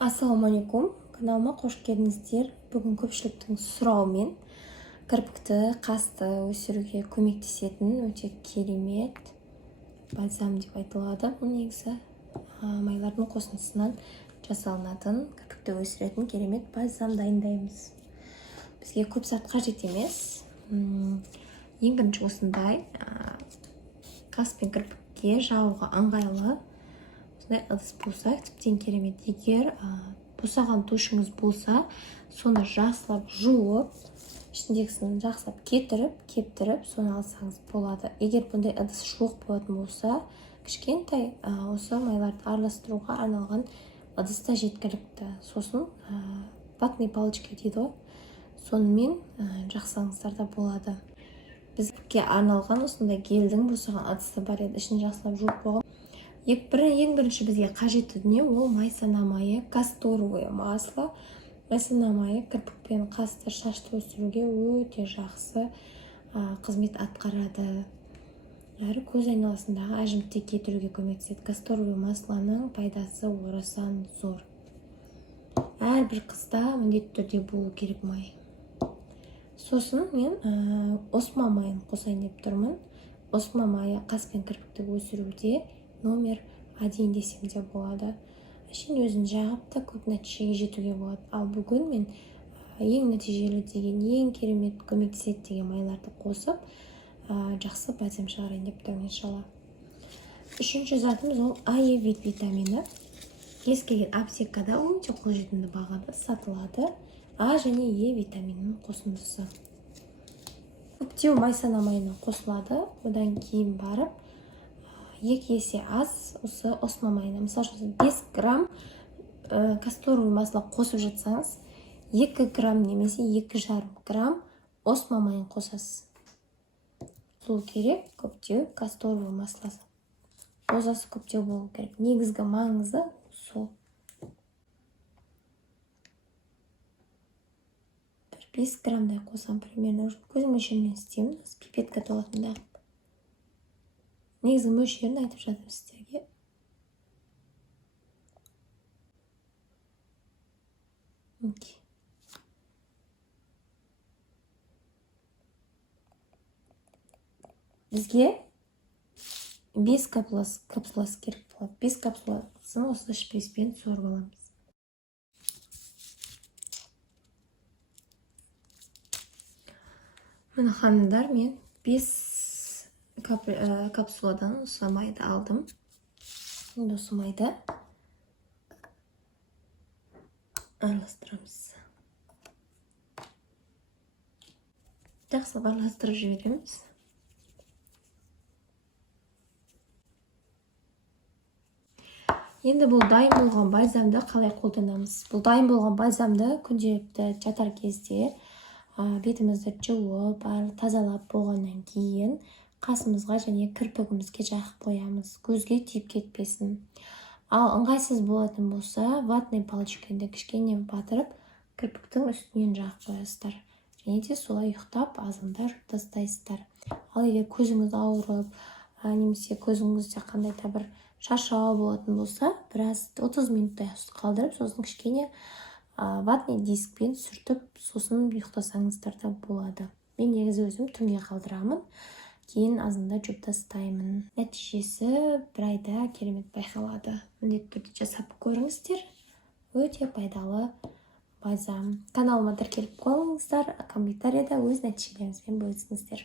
Ассалаумалейкум, каналыма қош келдіңіздер. Бүгін көпшіліктің сұрауымен кірпікті, қасты өсіруге көмектесетін өте керемет бальзам деп айтылады. Бұл негізі майлардың қосындысынан жасалынатын кірпікті өсіретін керемет бальзам дайындаймыз. Бізге көп зат қажет емес. Ең бірінші осындай қас пен кірпікке жағуға ыңғайлы ыдыс болса, тіптен керемет. Егер босаған тушыңыз болса, соны жақсылап жуып, ішіндегісін жақсылап кептіріп, соны алсаңыз болады. Егер бұндай ыдыс жоқ болатын болса, кішкентай осы майларды араластыруға арналған ыдыс та жеткілікті. Сосын ватный палочка дейді ғой, сонымен жақсаңыздар да болады. Бізге арналған осындай гельдің босаған ыдысы бар еді, ішін жақсылап жуып қойған. Ең бірінші бізге қажетті дүние ол майсана майы, касторовое масло. Майсана майы кірпік пен қасты, шашты өсіруге өте жақсы қызмет атқарады. Әрі көз айналасындағы әжімді кетіруге көмектеседі. Касторовое маслоның пайдасы орасан зор. Әрбір қызда міндетті түрде болу керек май. Сосын мен осма майын қосайын деп тұрмын. Осма майы қас пен кірпікті өсіруде номер 1 десем де болады. Әшейін өзін жағып та көп нәтижеге жетуге болады. Ал бүгін мен ең нәтижелі деген, ең керемет көмектеседі деген майларды қосып, жақсы бальзам шығарайын деп тұрмын иншалла. Үшінші затымыз ол аевит витамині. Кез келген аптекада өте қолжетімді бағада сатылады. А және Е витаминінің қосындысы. Көптеу майсана майына қосылады. Одан кейін барып 2 есе аз осы осма майына. Мысалы үшін 5 грамм касторовое масло қосып жатсаңыз, 2 грамм немесе 2,5 грамм осма майын қосасыз. Сол керек көптеу касторовое маслосы. Дозасы көптеу болу керек. Негізгі маңызы сол. 5 граммдай қосам примерно. Көз мөлшермен істеймін. Пипетка толатында. Негізгі мөлшерін айтып жатырмын сіздерге. Бізге 5 капсуласы керек болады. 5 капсуласын осы шприцпен сорып аламыз. Міне ханымдар, мен 5 капсуладан осы майды алдым. Енді осы майды араластырамыз. Жақсылап араластырып жібереміз. Енді бұл дайын болған бальзамды қалай қолданамыз? Бұл дайын болған бальзамды күнделікті жатар кезде бетімізді жуып, тазалап болғаннан кейін қасымызға және кірпігімізге жағып қоямыз. Көзге тиіп кетпесін. Ал ыңғайсыз болатын болса, ватный палочканы кішкене батырып, кірпіктің үстінен жағып қоясыздар. Және де солай ұйықтап, азанда жуып тастайсыздар. Ал егер көзіңіз ауырып, немесе көзіңізде қандай да бір шаршау болатын болса, біраз 30 минуттай қалдырып, сосын кішкене ватный дискпен сүртіп, сосын ұйықтасаңыздар да болады. Мен негізі өзім түнге қалдырамын, кейін азында жуып тастаймын. Нәтижесі бір айда керемет байқалады. Міндетті түрде жасап көріңіздер. Өте пайдалы бальзам. Каналыма тіркеліп қойыңыздар, комментарияда өз нәтижелеріңізбен бөлісіңіздер.